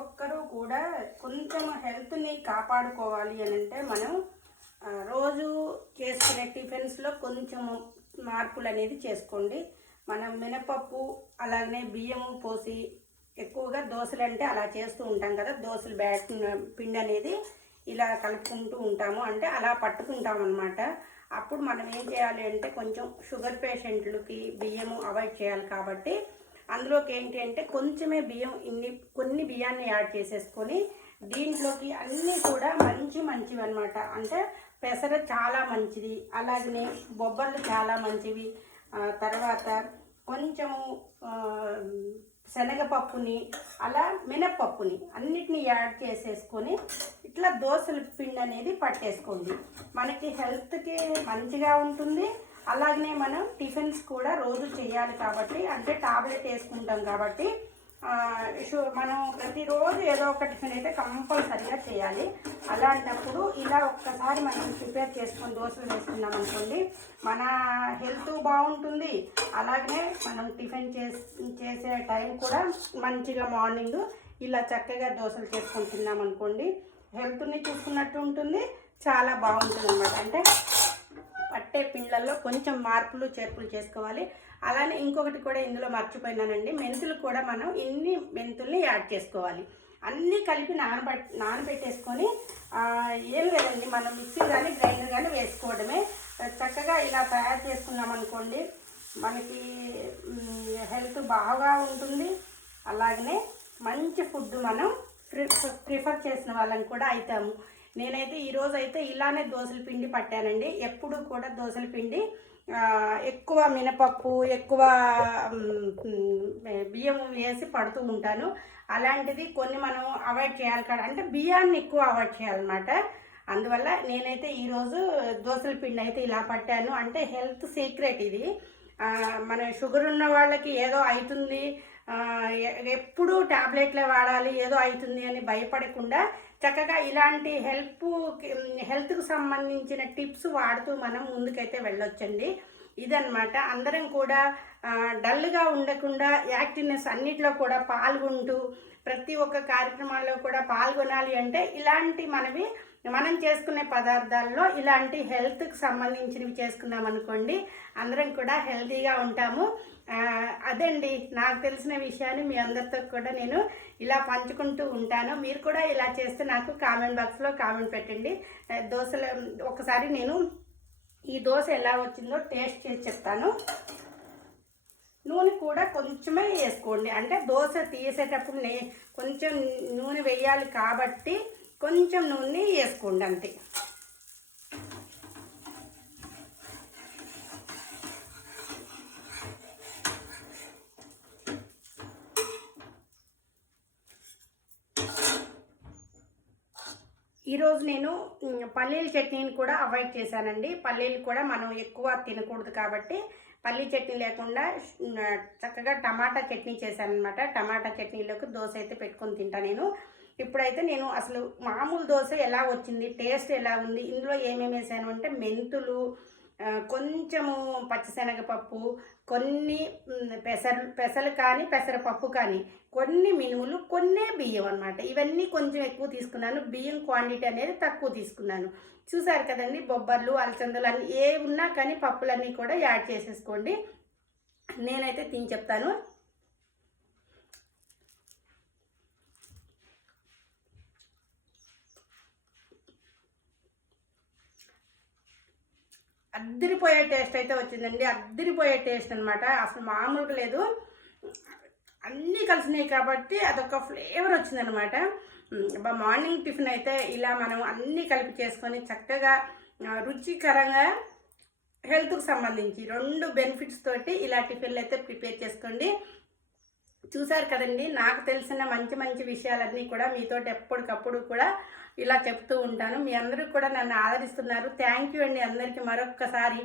ఒక్కరూ కూడా కొంచెం హెల్త్ని కాపాడుకోవాలి అని అంటే మనం రోజు చేసుకునే టిఫిన్స్లో కొంచెం మార్పులు అనేది చేసుకోండి. మనం మినపప్పు అలాగనే బియ్యము పోసి ఎక్కువగా దోశలు అంటే అలా చేస్తూ ఉంటాం కదా, దోశలు పిండి అనేది ఇలా కలుపుకుంటూ ఉంటాము, అంటే అలా పట్టుకుంటాం అన్నమాట. అప్పుడు మనం ఏం చేయాలి అంటే కొంచెం షుగర్ పేషెంట్లకి బియ్యము అవాయిడ్ చేయాలి. కాబట్టి అందులోకి ఏంటి అంటే కొంచెమే బియ్యం, కొన్ని బియ్యాన్ని యాడ్ చేసేసుకొని దీంట్లోకి అన్నీ కూడా మంచివి అనమాట. అంటే పెసర చాలా మంచిది, అలాగనే బొబ్బర్లు చాలా మంచివి, తర్వాత కొంచెము శనగపప్పుని అలా మినప్పప్పుని అన్నిటినీ యాడ్ చేసేసుకొని ఇట్లా దోశల పిండి అనేది పట్టేసుకోండి. మనకి హెల్త్కి మంచిగా ఉంటుంది. అలాగనే మనం టిఫిన్స్ కూడా రోజు చేయాలి కాబట్టి, అంటే టాబ్లెట్ వేసుకుంటాం కాబట్టి మనం ప్రతిరోజు ఏదో ఒక టిఫిన్ అయితే కంపల్సరీగా చేయాలి. అలాంటప్పుడు ఇలా ఒక్కసారి మనం ప్రిపేర్ చేసుకొని దోశలు వేసుకున్నాం అనుకోండి, మన హెల్త్ బాగుంటుంది. అలాగే మనం టిఫిన్ చేసే టైం కూడా మంచిగా మార్నింగ్ ఇలా చక్కగా దోశలు చేసుకొని తిన్నాం అనుకోండి, హెల్త్ని చూసుకున్నట్టు ఉంటుంది, చాలా బాగుంటుంది అన్నమాట. అంటే పట్టే పిండ్లలో కొంచెం మార్పులు చేర్పులు చేసుకోవాలి. అలానే ఇంకొకటి కూడా ఇందులో మర్చిపోయినానండి, మెంతులు కూడా మనం ఇన్ని మెంతుల్ని యాడ్ చేసుకోవాలి. అన్నీ కలిపి నానబెట్టేసుకొని ఏం లేదండి, మనం మిక్సీ కానీ గ్రైండర్ కానీ వేసుకోవడమే. చక్కగా ఇలా తయారు చేసుకున్నాం అనుకోండి, మనకి హెల్త్ బాగా ఉంటుంది. అలాగనే మంచి ఫుడ్ మనం ప్రిఫర్ చేసిన వాళ్ళని కూడా అవుతాము. నేనైతే ఈరోజు అయితే ఇలానే దోశల పిండి పట్టానండి. ఎప్పుడు కూడా దోశల పిండి ఎక్కువ మినపప్పు, ఎక్కువ బియ్యం వేసి పడుతూ ఉంటాను. అలాంటిది కొన్ని మనం అవాయిడ్ చేయాలి కదా, అంటే బియ్యాన్ని ఎక్కువ అవాయిడ్ చేయాలన్నమాట. అందువల్ల నేనైతే ఈరోజు దోశల పిండి అయితే ఇలా పట్టాను. అంటే హెల్త్ సీక్రెట్ ఇది. మన షుగర్ ఉన్న వాళ్ళకి ఏదో అవుతుంది, ఎప్పుడు ట్యాబ్లెట్లే వాడాలి, ఏదో అవుతుంది అని భయపడకుండా చక్కగా ఇలాంటి హెల్త్కు సంబంధించిన టిప్స్ వాడుతూ మనం ముందుకైతే వెళ్ళొచ్చండి. ఇదన్నమాట. అందరం కూడా డల్గా ఉండకుండా యాక్టివ్నెస్ అన్నిట్లో కూడా పాల్గొంటూ ప్రతి ఒక్క కార్యక్రమాల్లో కూడా పాల్గొనాలి అంటే ఇలాంటి మనం చేసుకునే పదార్థాల్లో ఇలాంటి హెల్త్కి సంబంధించినవి చేసుకున్నాం అనుకోండి, అందరం కూడా హెల్తీగా ఉంటాము. అదండి నాకు తెలిసిన విషయాన్ని మీ అందరితో కూడా నేను ఇలా పంచుకుంటూ ఉంటాను. మీరు కూడా ఇలా చేస్తే నాకు కామెంట్ బాక్స్లో కామెంట్ పెట్టండి. దోశలు ఒకసారి నేను ఈ దోశ ఎలా వచ్చిందో టేస్ట్ చేసి చెప్తాను. నూనె కూడా కొంచెమే వేసుకోండి, అంటే దోశ తీసేటప్పుడు కొంచెం నూనె వేయాలి కాబట్టి కొంచెం నూనె వేసుకోండి అంతే. ఈరోజు నేను పల్లీల చట్నీని కూడా అవాయిడ్ చేశానండి. పల్లీలు కూడా మనం ఎక్కువ తినకూడదు కాబట్టి పల్లీ చట్నీ లేకుండా చక్కగా టమాటా చట్నీ చేశానమాట. టమాటా చట్నీలోకి దోశ అయితే పెట్టుకొని తింటా నేను. ఇప్పుడైతే నేను అసలు మామూలు దోశ ఎలా వచ్చింది, టేస్ట్ ఎలా ఉంది, ఇందులో ఏమేమి వేసాను అంటే మెంతులు, కొంచెము పచ్చిశనగపప్పు, కొన్ని పెసలు కానీ పెసరపప్పు కానీ, కొన్ని మినుములు, కొన్ని బియ్యం అన్నమాట. ఇవన్నీ కొంచెం ఎక్కువ తీసుకున్నాను, బియ్యం క్వాంటిటీ అనేది తక్కువ తీసుకున్నాను. చూసారు కదండి, బొబ్బర్లు, అలసందలు అన్నీ ఏ ఉన్నా కానీ పప్పులన్నీ కూడా యాడ్ చేసేసుకోండి. నేనైతే తిని చెప్తాను. అద్దరిపోయే టేస్ట్ అయితే వచ్చిందండి, అద్దరిపోయే టేస్ట్ అనమాట. అసలు మామూలుగా లేదు, అన్నీ కలిసినాయి కాబట్టి అదొక ఫ్లేవర్ వచ్చిందనమాట. మార్నింగ్ టిఫిన్ అయితే ఇలా మనం అన్నీ కలిపి చేసుకొని చక్కగా రుచికరంగా హెల్త్కి సంబంధించి 2 బెనిఫిట్స్ తోటి ఇలా టిఫిన్లు అయితే ప్రిపేర్ చేసుకోండి. చూసారు కదండి, నాకు తెలిసిన మంచి విషయాలన్నీ కూడా మీతోటి ఎప్పటికప్పుడు కూడా ఇలా చెప్తూ ఉంటాను. మీ అందరూ కూడా నన్ను ఆదరిస్తున్నారు. థ్యాంక్ యూ అండి అందరికీ మరొక్కసారి.